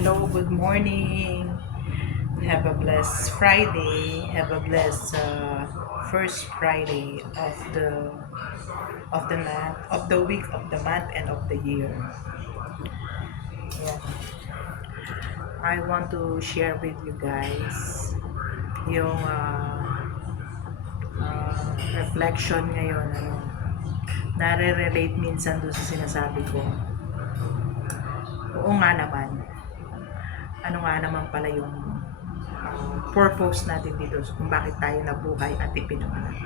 Hello, good morning. Have a blessed Friday. Have a blessed first Friday of the month, of the week, of the month, and of the year. Yeah. I want to share with you guys yung reflection ngayon. Nare-relate minsan doon sa sinasabi ko. Oo nga naman. Ano nga naman pala yung purpose natin dito kung bakit tayo nabuhay at ipinanganak.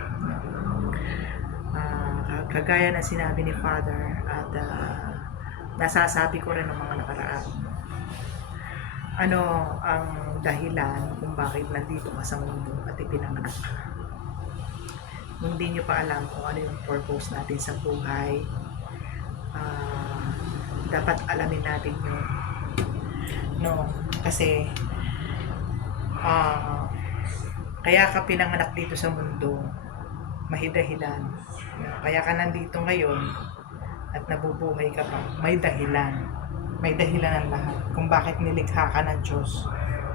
Kagaya na sinabi ni Father at nasasabi ko rin ng mga nakaraan. Ano ang dahilan kung bakit nandito ka sa mundo at ipinanganak ka? Kung hindi nyo pa alam kung ano yung purpose natin sa buhay, dapat alamin natin yun. No? Kasi kaya ka pinanganak dito sa mundo, may dahilan. Kaya ka nandito ngayon at nabubuhay ka pa, may dahilan. May dahilan ang lahat kung bakit nilikha ka ng Diyos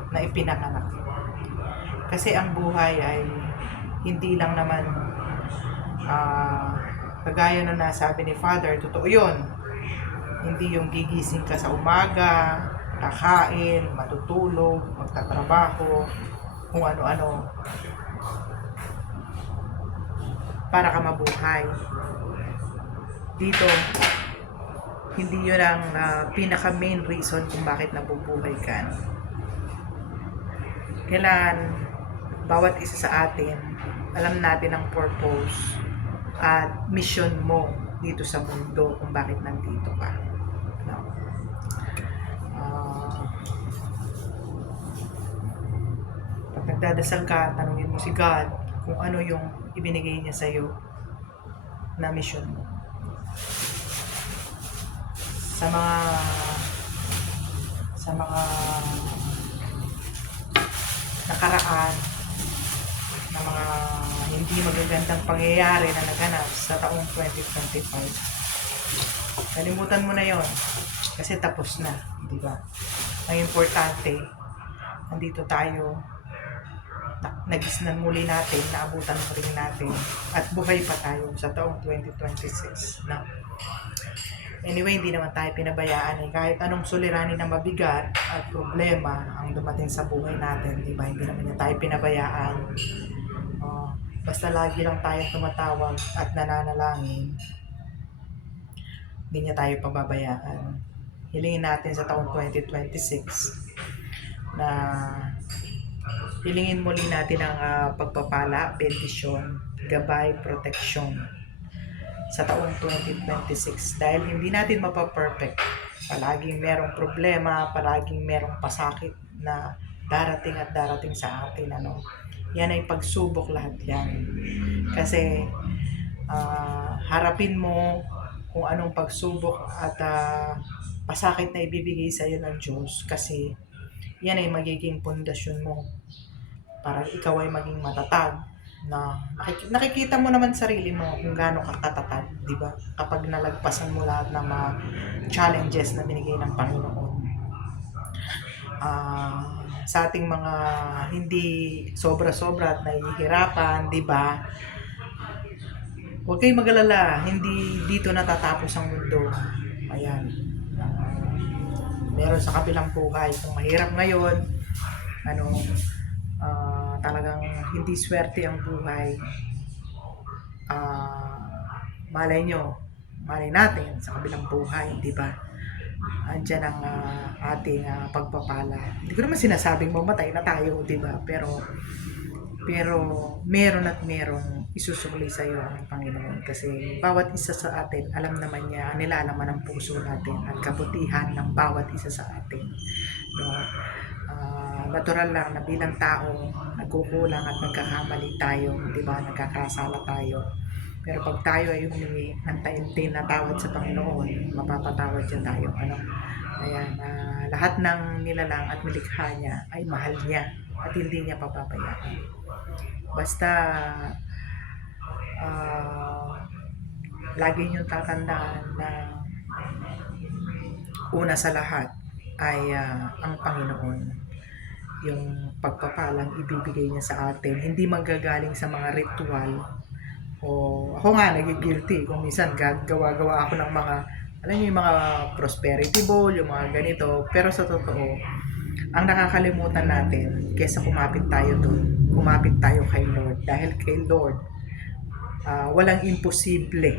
na ipinanganak. Kasi ang buhay ay hindi lang naman kagaya na nasabi ni Father, totoo yun. Hindi yung gigising ka sa umaga, kakain, matutulog, magtatrabaho, kung ano-ano para ka mabuhay. Dito, hindi yun ang pinaka main reason kung bakit nabubuhay ka. Kailangan bawat isa sa atin, alam natin ang purpose at mission mo dito sa mundo kung bakit nandito ka. No? Pag nagdadasal ka, tanungin mo si God kung ano yung ibinigay niya sa'yo na mission mo. Sa mga nakaraan na mga hindi magagandang pangyayari na naganap sa taong 2025. Kalimutan mo na yon kasi tapos na, di ba? Ang importante, nandito tayo, nagisnan muli natin, naabutan mo rin natin, at buhay pa tayo sa taong 2026 na. Anyway, hindi naman tayo pinabayaan kahit anong suliranin na mabigat at problema ang dumating sa buhay natin, di ba? Hindi naman niya tayo pinabayaan. Basta lagi lang tayo tumatawag at nananalangin, hindi niya tayo pababayaan. Hilingin natin sa taong 2026 na hilingin muli natin ang pagpapala, bendisyon, gabay, proteksyon sa taong 2026 dahil hindi natin mapaperfect. Palaging merong problema, palaging merong pasakit na darating at darating sa atin. Yan ay pagsubok lahat yan. Kasi harapin mo kung anong pagsubok at pasakit na ibibigay sa iyo ng Diyos kasi yan ay magiging pundasyon mo para ikaw ay maging matatag na nakikita mo naman sarili mo kung gaano ka katatag, di ba? Kapag nalagpasan mo lahat ng mga challenges na binigay ng Panginoon. Sa ating mga hindi sobra-sobra at nahihirapan, di ba? Huwag kayong mag-alala, hindi dito natatapos ang mundo. Ayan. Meron sa kabilang buhay. Kung mahirap ngayon, talagang hindi swerte ang buhay. Malay natin sa kabilang buhay, di ba? Andyan ang ating pagpapala. Hindi ko naman sinasabing mamatay na tayo, di ba? Pero meron at merong isusukli sa iyo ang Panginoon kasi bawat isa sa atin alam naman niya, nilalaman ng puso natin at kabutihan ng bawat isa sa atin. Natural lang na bilang tao nagkukulang at nagkakamali tayo, di ba? Nagkakasala tayo. Pero pag tayo ay humingi ng taimtim na tawad sa Panginoon, mapapatawad niya tayo. Ayan, lahat ng nilalang at nilikha niya ay mahal niya at hindi niya papabayaan. Basta lagi niyong tatandaan na una sa lahat, ay ang Panginoon. Yung pagpapalang ibibigay niya sa atin, hindi manggagaling sa mga ritual. O ako nga, nagigilty. Kung minsan gagawa-gawa ako ng mga, alam niyo yung mga prosperity bowl, yung mga ganito. Pero sa totoo, ang nakakalimutan natin, kesa kumapit tayo doon, kumapit tayo kay Lord. Dahil kay Lord, walang imposible.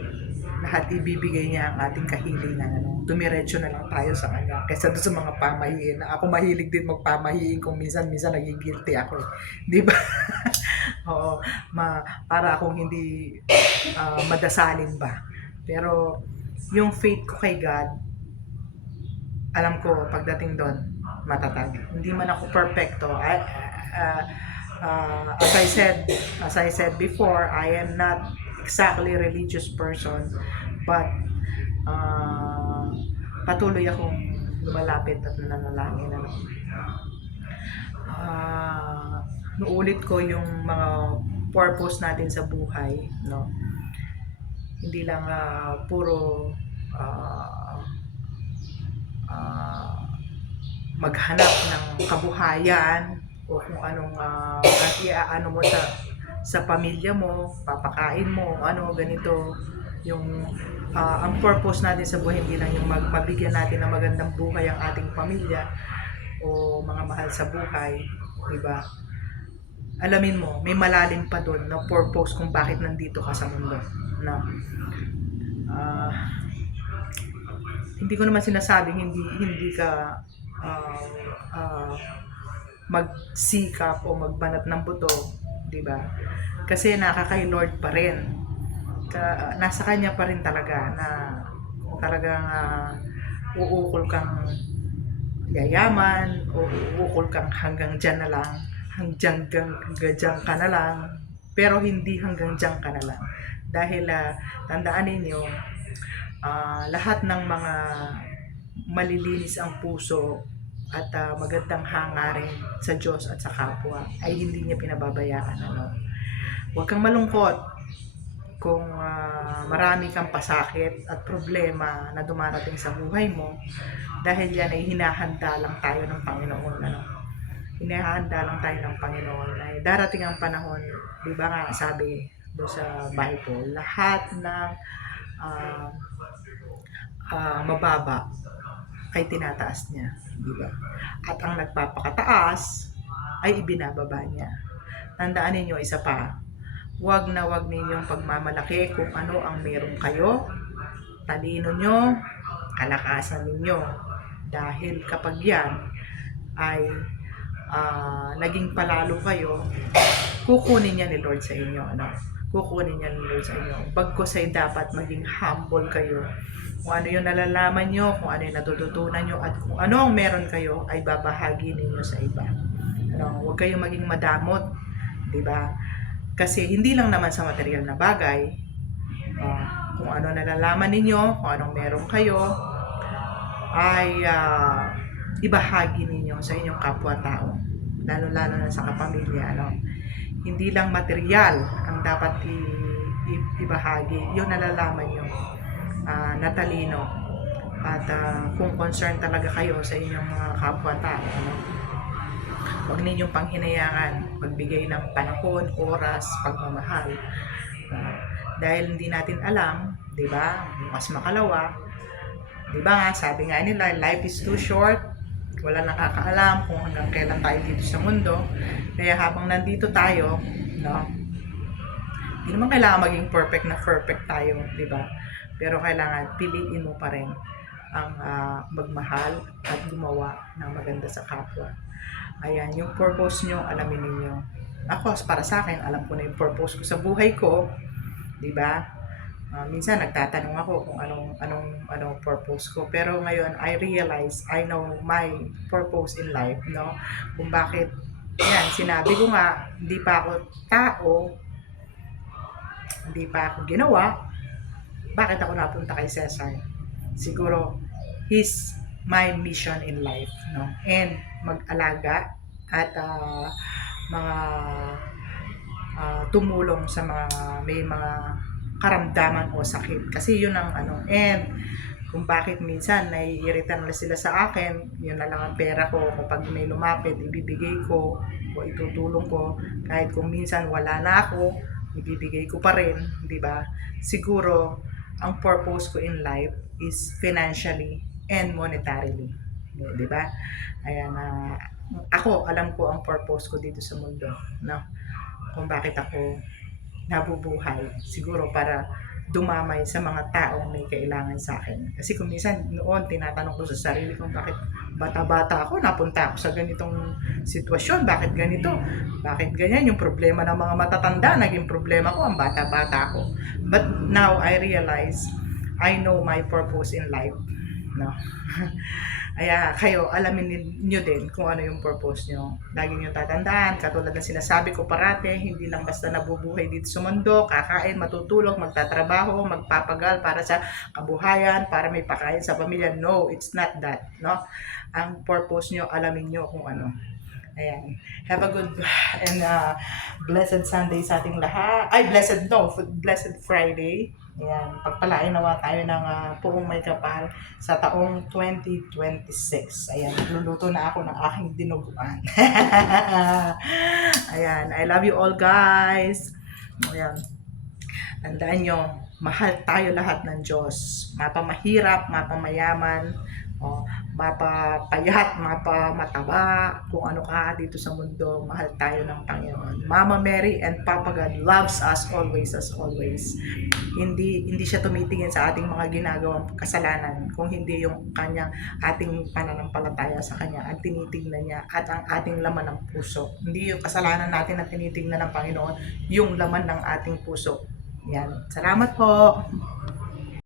Lahat ibibigay niya ang ating kahilingan. Dumiretso na lang tayo sa kanya. Kaysa doon sa mga pamahiin. Ako mahilig din magpamahiin kung minsan nagigilty ako. Di ba? Oo. Para akong hindi madasalin ba. Pero yung faith ko kay God, alam ko pagdating doon, matatag. Hindi man ako perfecto. As I said before, I am not exactly religious person, but patuloy akong lumalapit at nananalangin. Nuulit ko yung mga purpose natin sa buhay, no? Hindi lang puro maghanap ng kabuhayan o kung anong iaano mo sa pamilya mo, papakain mo, ano, ganito. Yung ang purpose natin sa buhay hindi lang yung magpabigyan natin ng magandang buhay ang ating pamilya o mga mahal sa buhay, di ba? Alamin mo, may malalim pa doon na purpose kung bakit nandito ka sa mundo, no? Hindi ko naman sinasabing hindi ka magsikap o magbanat ng buto, di ba? Kasi nakakay Lord pa rin. Nasa kanya pa rin talaga na kung talagang uukol kang yayaman o uukol kang hanggang dyan na lang, hanggang dyan ka na lang, pero hindi hanggang dyan ka na lang. Dahil tandaan ninyo, lahat ng mga malilinis ang puso at magandang hangarin sa Diyos at sa kapwa ay hindi niya pinababayaan. Huwag kang malungkot kung marami kang pasakit at problema na dumarating sa buhay mo, dahil yan ay hinahanda lang tayo ng Panginoon. Hinahanda lang tayo ng Panginoon. Ay darating ang panahon, di ba nga sabi doon sa Bible, lahat ng mababa ay tinataas niya, di ba? At ang nagpapakataas ay ibinababa niya. Tandaan ninyo isa pa, wag ninyong pagmamalaki kung ano ang meron kayo, talino nyo, kalakasan ninyo. Dahil kapag yan ay naging palalo kayo, kukunin niya ni Lord sa inyo. Kukunin niya ni Lord sa inyo. Bagkus ay dapat maging humble kayo. Kung ano yung nalalaman nyo, kung ano yung natututunan nyo, at kung ano ang meron kayo, ay babahagi ninyo sa iba. Huwag kayong maging madamot, di ba? Kasi hindi lang naman sa material na bagay, kung ano nalalaman ninyo, kung anong meron kayo, ay ibahagi ninyo sa inyong kapwa-tao, lalo-lalo na sa kapamilya. Hindi lang material ang dapat ibahagi, yung nalalaman nyo na talino, at kung concern talaga kayo sa inyong mga kapwa-tao. Huwag ninyong panghinayangan magbigay ng panahon, oras, pagmamahal. Dahil hindi natin alam, di ba, mas makalawa, di ba nga, sabi nga nila, life is too short, wala nakakaalam kung hanggang kailan tayo dito sa mundo. Kaya habang nandito tayo, hindi naman kailangan maging perfect tayo, di ba? Pero kailangan piliin mo pa rin ang magmahal at gumawa ng maganda sa kapwa. Ayan, yung purpose nyo, alamin ninyo. Ako, para sa akin, alam ko na yung purpose ko sa buhay ko, di ba? Minsan nagtatanong ako kung anong purpose ko. Pero ngayon, I realize, I know my purpose in life, no? Kung bakit, yan, sinabi ko nga, hindi pa ako tao, hindi pa ako ginawa, bakit ako napunta kay Cesar? Siguro, he's my mission in life, no? And mag-alaga at mga tumulong sa mga may mga karamdaman o sakit, kasi yun ang and kung bakit minsan naiirita na sila sa akin, yun na lang ang pera ko. Kapag may lumapit, ibibigay ko o itutulong ko. Kahit kung minsan wala na ako, ibibigay ko pa rin, di ba? Siguro, ang purpose ko in life is financially and monetarily. Di ba? Ayan, ako, alam ko ang purpose ko dito sa mundo. No? Kung bakit ako nabubuhay. Siguro para dumamay sa mga taong may kailangan sa akin. Kasi kung minsan noon, tinatanong ko sa sarili kong bakit bata-bata ako, napunta ako sa ganitong sitwasyon, bakit ganito, bakit ganyan, yung problema ng mga matatanda, naging problema ko, ang bata-bata ako. But now, I realize, I know my purpose in life. No? Kaya kayo, alamin niyo din kung ano yung purpose nyo. Lagi nyo tatandaan, katulad ng sinasabi ko parate, hindi lang basta nabubuhay dito sa mundo, kakain, matutulog, magtatrabaho, magpapagal para sa kabuhayan, para may pakain sa pamilya. No, it's not that. No? Ang purpose nyo, alamin nyo kung ano. Ayan. Have a good and blessed Sunday sa ating lahat. Ay, blessed Friday. Ayan. Pagpalain nawa tayo ng puong may kapal sa taong 2026. Ayan. Nagluluto na ako ng aking dinuguan. Ayan. I love you all, guys. Ayan. Tandaan nyo, mahal tayo lahat ng Diyos. Mapamahirap, mapamayaman, mapapayat, mapamataba, kung ano ka dito sa mundo, mahal tayo ng Panginoon. Mama Mary and Papa God loves us always as always. Hindi siya tumitingin sa ating mga ginagawang kasalanan, kung hindi yung kanyang ating pananampalataya sa kanya ang tinitingnan niya at ang ating laman ng puso. Hindi yung kasalanan natin ang tinitingnan ng Panginoon, yung laman ng ating puso. Yan. Salamat po.